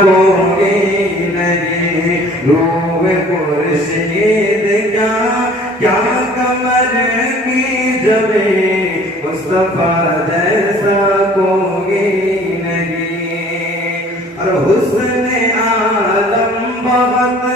होगी नहीं रूह खुर्शीद क्या क्या कमर की जबे मुस्तफा जैसा कोई नहीं और हुस्न आलम बहुत